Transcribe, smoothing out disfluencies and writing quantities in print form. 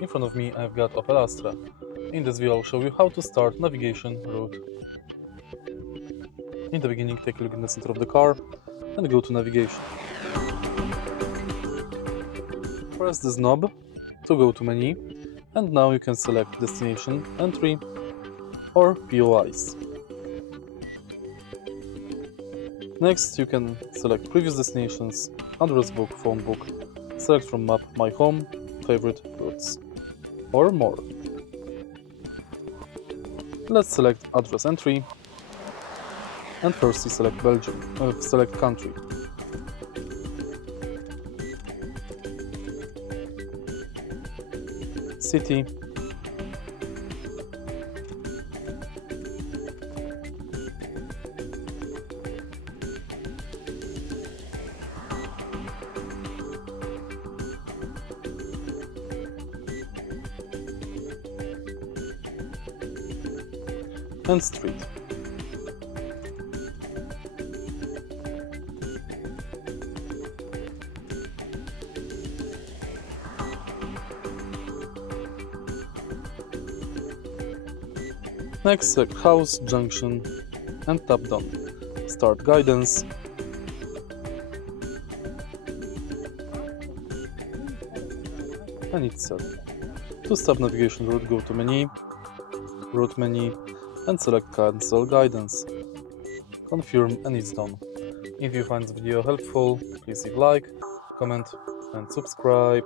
In front of me I've got Opel Astra. In this video I'll show you how to start navigation route. In the beginning, take a look in the center of the car and go to navigation. Press this knob to go to menu, and now you can select destination, entry or POIs. Next you can select previous destinations, address book, phone book, select from map my home, favorite routes, or more. Let's select address entry, and firstly select Belgium, select country. City, and street. Next, select house, junction, and tap done. Start guidance. And it's set. To stop navigation route, go to menu, route menu, and select cancel guidance. Confirm and it's done. If you find this video helpful, please leave a like, comment and subscribe.